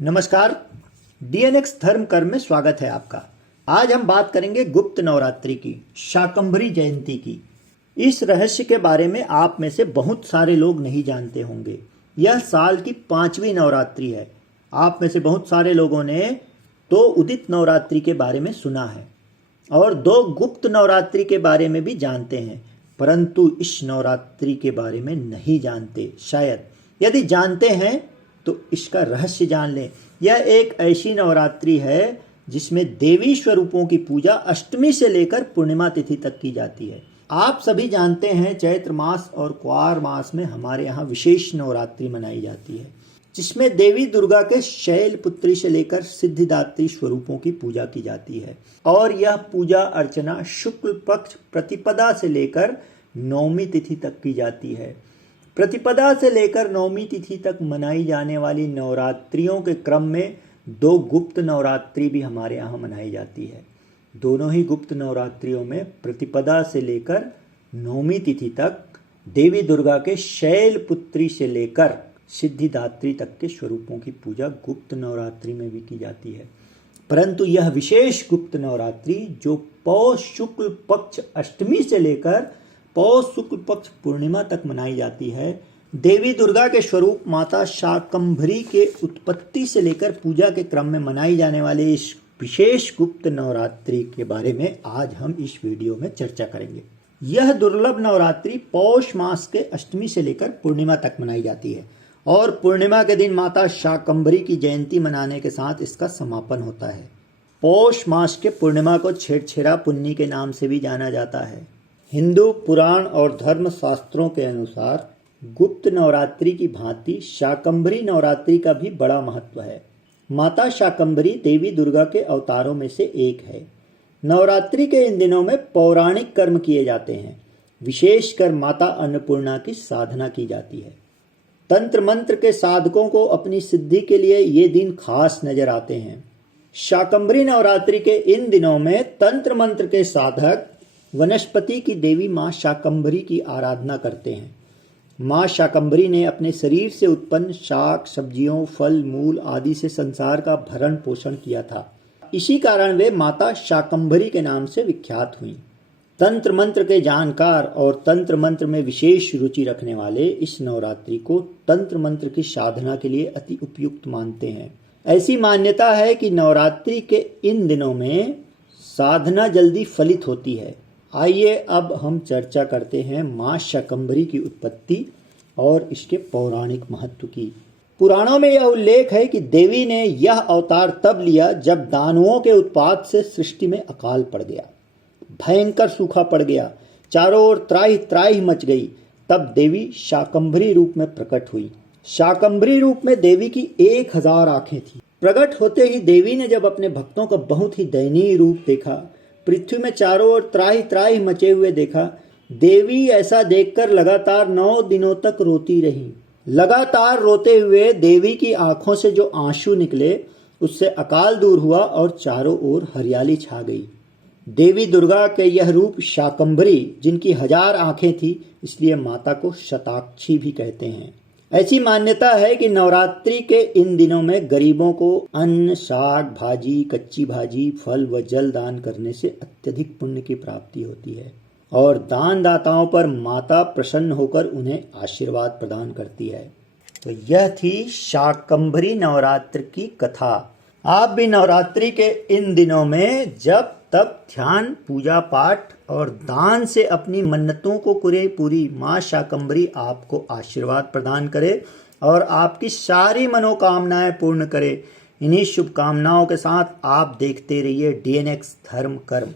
नमस्कार। डीएनएक्स धर्म कर्म में स्वागत है आपका। आज हम बात करेंगे गुप्त नवरात्रि की, शाकंभरी जयंती की। इस रहस्य के बारे में आप में से बहुत सारे लोग नहीं जानते होंगे। यह साल की 5वीं नवरात्रि है। आप में से बहुत सारे लोगों ने तो उदित नवरात्रि के बारे में सुना है और 2 गुप्त नवरात्रि के बारे में भी जानते हैं, परंतु इस नवरात्रि के बारे में नहीं जानते। शायद यदि जानते हैं तो इसका रहस्य जान लें। यह एक ऐसी नवरात्रि है जिसमें देवी स्वरूपों की पूजा अष्टमी से लेकर पूर्णिमा तिथि तक की जाती है। आप सभी जानते हैं चैत्र मास और क्वार मास में हमारे यहाँ विशेष नवरात्रि मनाई जाती है, जिसमें देवी दुर्गा के शैलपुत्री से लेकर सिद्धिदात्री स्वरूपों की पूजा की जाती है। और यह पूजा अर्चना शुक्ल पक्ष प्रतिपदा से लेकर नौमी तिथि तक की जाती है। प्रतिपदा से लेकर नौमी तिथि तक मनाई जाने वाली नवरात्रियों के क्रम में 2 गुप्त नवरात्रि भी हमारे यहाँ मनाई जाती है। दोनों ही गुप्त नवरात्रियों में प्रतिपदा से लेकर नौमी तिथि तक देवी दुर्गा के शैलपुत्री से लेकर सिद्धिदात्री तक के स्वरूपों की पूजा गुप्त नवरात्रि में भी की जाती है। परंतु यह विशेष गुप्त नवरात्रि जो पौष शुक्ल पक्ष अष्टमी से लेकर पौष शुक्ल पक्ष पूर्णिमा तक मनाई जाती है, देवी दुर्गा के स्वरूप माता शाकंभरी के उत्पत्ति से लेकर पूजा के क्रम में मनाई जाने वाले इस विशेष गुप्त नवरात्रि के बारे में आज हम इस वीडियो में चर्चा करेंगे। यह दुर्लभ नवरात्रि पौष मास के अष्टमी से लेकर पूर्णिमा तक मनाई जाती है और पूर्णिमा के दिन माता शाकंभरी की जयंती मनाने के साथ इसका समापन होता है। पौष मास के पूर्णिमा को छेड़छेरा पुन्नी के नाम से भी जाना जाता है। हिंदू पुराण और धर्म शास्त्रों के अनुसार गुप्त नवरात्रि की भांति शाकंभरी नवरात्रि का भी बड़ा महत्व है। माता शाकंभरी देवी दुर्गा के अवतारों में से एक है। नवरात्रि के इन दिनों में पौराणिक कर्म किए जाते हैं। विशेषकर माता अन्नपूर्णा की साधना की जाती है। तंत्र मंत्र के साधकों को अपनी सिद्धि के लिए ये दिन खास नजर आते हैं। शाकंभरी नवरात्रि के इन दिनों में तंत्र मंत्र के साधक वनस्पति की देवी माँ शाकंभरी की आराधना करते हैं। माँ शाकंभरी ने अपने शरीर से उत्पन्न शाक सब्जियों फल मूल आदि से संसार का भरण पोषण किया था। इसी कारण वे माता शाकंभरी के नाम से विख्यात हुई। तंत्र मंत्र के जानकार और तंत्र मंत्र में विशेष रुचि रखने वाले इस नवरात्रि को तंत्र मंत्र की साधना के लिए अति उपयुक्त मानते हैं। ऐसी मान्यता है कि नवरात्रि के इन दिनों में साधना जल्दी फलित होती है। आइए अब हम चर्चा करते हैं माँ शाकंभरी की उत्पत्ति और इसके पौराणिक महत्व की। पुराणों में यह उल्लेख है कि देवी ने यह अवतार तब लिया जब दानवों के उत्पात से सृष्टि में अकाल पड़ गया, भयंकर सूखा पड़ गया, चारों ओर त्राहि त्राहि मच गई। तब देवी शाकंभरी रूप में प्रकट हुई। शाकंभरी रूप में देवी की 1000 आंखें थी। प्रकट होते ही देवी ने जब अपने भक्तों का बहुत ही दयनीय रूप देखा, पृथ्वी में चारों ओर त्राहि त्राहि मचे हुए देखा, देवी ऐसा देखकर लगातार 9 दिनों तक रोती रही। लगातार रोते हुए देवी की आंखों से जो आंसू निकले उससे अकाल दूर हुआ और चारों ओर हरियाली छा गई। देवी दुर्गा के यह रूप शाकंभरी, जिनकी 1000 आंखें थी, इसलिए माता को शताक्षी भी कहते हैं। ऐसी मान्यता है कि नवरात्रि के इन दिनों में गरीबों को अन्न साग भाजी कच्ची भाजी फल व जल दान करने से अत्यधिक पुण्य की प्राप्ति होती है और दान दाताओं पर माता प्रसन्न होकर उन्हें आशीर्वाद प्रदान करती है। तो यह थी शाकंभरी नवरात्र की कथा। आप भी नवरात्रि के इन दिनों में जब तब ध्यान पूजा पाठ और दान से अपनी मन्नतों को पूरी माँ शाकंभरी आपको आशीर्वाद प्रदान करे और आपकी सारी मनोकामनाएं पूर्ण करे। इन्हीं शुभकामनाओं के साथ आप देखते रहिए डीएनएक्स धर्म कर्म।